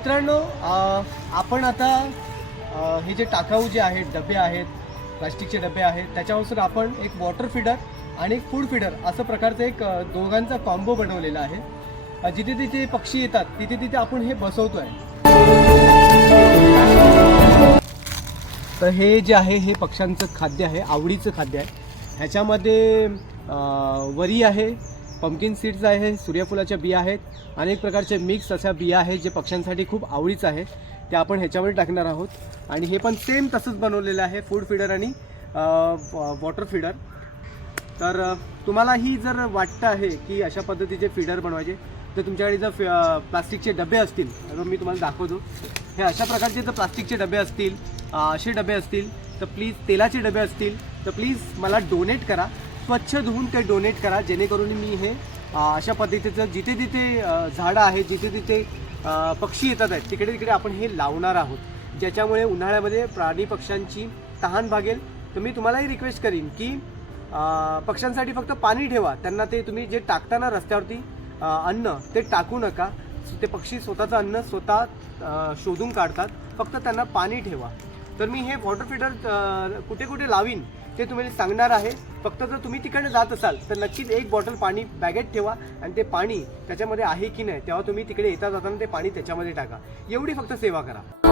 मित्रांनो आपण आता हे जे टाकाऊ जे आहेत डबे आहेत प्लास्टिकचे डबे आहेत त्याच्यापासून आपण एक वॉटर फिडर आणि एक फूड फिडर असं प्रकारचं एक दोघांचा कॉम्बो बनवलेला आहे. जिथे तिथे पक्षी येतात तिथे तिथे आपण हे बसवतो आहे तर हे जे आहे हे पक्ष्यांचं खाद्य आहे आवडीचं खाद्य आहे. ह्याच्यामध्ये वरी आहे पंपकिन सीड्स आहे सूर्यफुलाच्या बिया आहेत अनेक प्रकारचे मिक्स अशा बिया आहेत जे पक्ष्यांसाठी खूप आवडीचं आहे. ते आपण ह्याच्यावर टाकणार आहोत. आणि हे पण सेम तसंच बनवलेलं आहे फूड फिडर आणि वॉटर फिडर तर तुम्हालाही जर वाटतं आहे की अशा पद्धतीचे फीडर बनवायचे तर तुमच्याकडे जर फि- प्लास्टिकचे डबे असतील तर मी तुम्हाला दाखवतो. हे अशा प्रकारचे जर प्लास्टिकचे डबे असतील असे डबे असतील तर प्लीज तेलाचे डबे असतील तर प्लीज मला डोनेट करा. स्वच्छ धुवून ते डोनेट करा जेणेकरून मी हे अशा पद्धतीचं जिथे तिथे झाडं आहेत जिथे तिथे पक्षी येतात आहेत तिकडे तिकडे आपण हे लावणार आहोत. ज्याच्यामुळे उन्हाळ्यामध्ये प्राणी पक्ष्यांची तहान भागेल. तर मी तुम्हालाही रिक्वेस्ट करीन की पक्ष्यांसाठी फक्त पाणी ठेवा. त्यांना ते तुम्ही जे टाकताना रस्त्यावरती अन्न ते टाकू नका. ते पक्षी स्वतःचं अन्न स्वतः शोधून काढतात. फक्त त्यांना पाणी ठेवा. तर मी हे वॉटर फिल्टर कुठे कुठे लावीन ते तुम्हाला सांगणार आहे. फक्त जर तुम्ही तिकडे जात असाल तर नक्कीच एक बॉटल पाणी बॅगेत ठेवा आणि ते पाणी त्याच्यामध्ये आहे की नाही तेव्हा तुम्ही तिकडे येता जाताना ते पाणी त्याच्यामध्ये टाका. एवढी फक्त सेवा करा.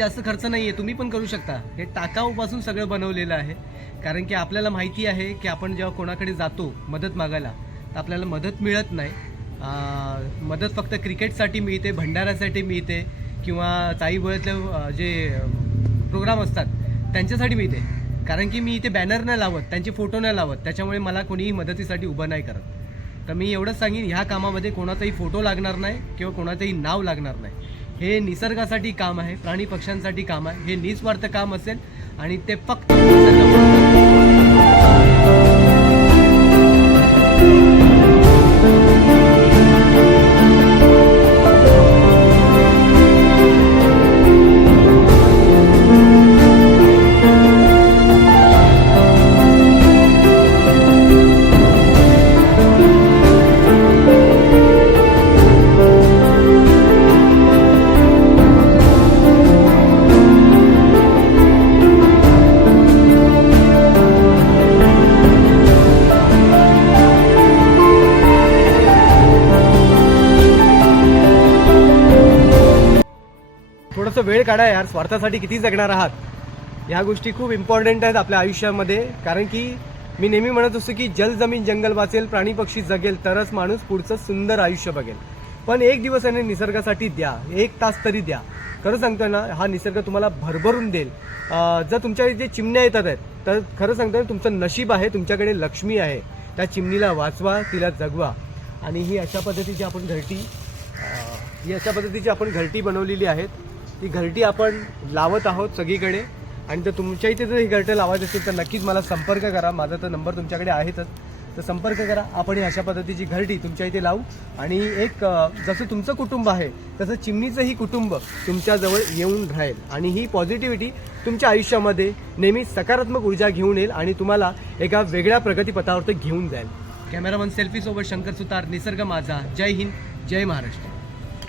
जास्त खर्च नाही आहे तुम्ही पण करू शकता. हे टाकाऊपासून सगळं बनवलेलं आहे. कारण की आपल्याला माहिती आहे की आपण जेव्हा कोणाकडे जातो मदत मागायला तर आपल्याला मदत मिळत नाही. मदत फक्त क्रिकेटसाठी मिळते भंडाऱ्यासाठी मिळते किंवा चाई वयातले जे प्रोग्राम असतात त्यांच्यासाठी मिळते. कारण की मी इथे बॅनर नाही लावत त्यांचे फोटो नाही लावत त्याच्यामुळे मला कोणीही मदतीसाठी उभं नाही करत. तर मी एवढंच सांगेन ह्या कामामध्ये कोणाचाही फोटो लागणार नाही किंवा कोणाचंही नाव लागणार नाही. हे निसर्गासाठी काम आहे प्राणी पक्ष्यांसाठी काम आहे. हे निस्वार्थ काम असेल आणि ते फक्त थोडंसं वेळ काढा यार. स्वार्थासाठी किती जगणार आहात? ह्या गोष्टी खूप इम्पॉर्टंट आहेत आपल्या आयुष्यामध्ये. कारण की मी नेहमी म्हणत असतो की जल जमीन जंगल वाचेल प्राणी पक्षी जगेल तरच माणूस पुढचं सुंदर आयुष्य बघेल. पण एक दिवस याने निसर्गासाठी द्या. एक तास तरी द्या. खरं सांगतोय ना हा निसर्ग तुम्हाला भरभरून देईल. जर तुमच्या जे चिमण्या येतात आहेत तर खरं सांगतोय तुमचं नशीब आहे तुमच्याकडे लक्ष्मी आहे. त्या चिमणीला वाचवा तिला जगवा. आणि ही अशा पद्धतीची आपण घरटी ही अशा पद्धतीची आपण घरटी बनवलेली आहेत. ती घरटी आपण लावत आहोत सगळीकडे. आणि जर तुमच्या इथे जर ही घरटं लावायची असेल तर नक्कीच मला संपर्क करा. माझा तर नंबर तुमच्याकडे आहेतच. तर संपर्क करा. आपण ही अशा पद्धतीची घरटी तुमच्या इथे लावू. आणि एक जसं तुमचं कुटुंब आहे तसं चिमणीचंही कुटुंब तुमच्याजवळ येऊन राहील. आणि ही पॉझिटिव्हिटी तुमच्या आयुष्यामध्ये नेहमी सकारात्मक ऊर्जा घेऊन येईल आणि तुम्हाला एका वेगळ्या प्रगतीपथावरती घेऊन जाईल. कॅमेरामन सेल्फी सोबत शंकर सुतार निसर्ग माझा. जय हिंद. जय महाराष्ट्र.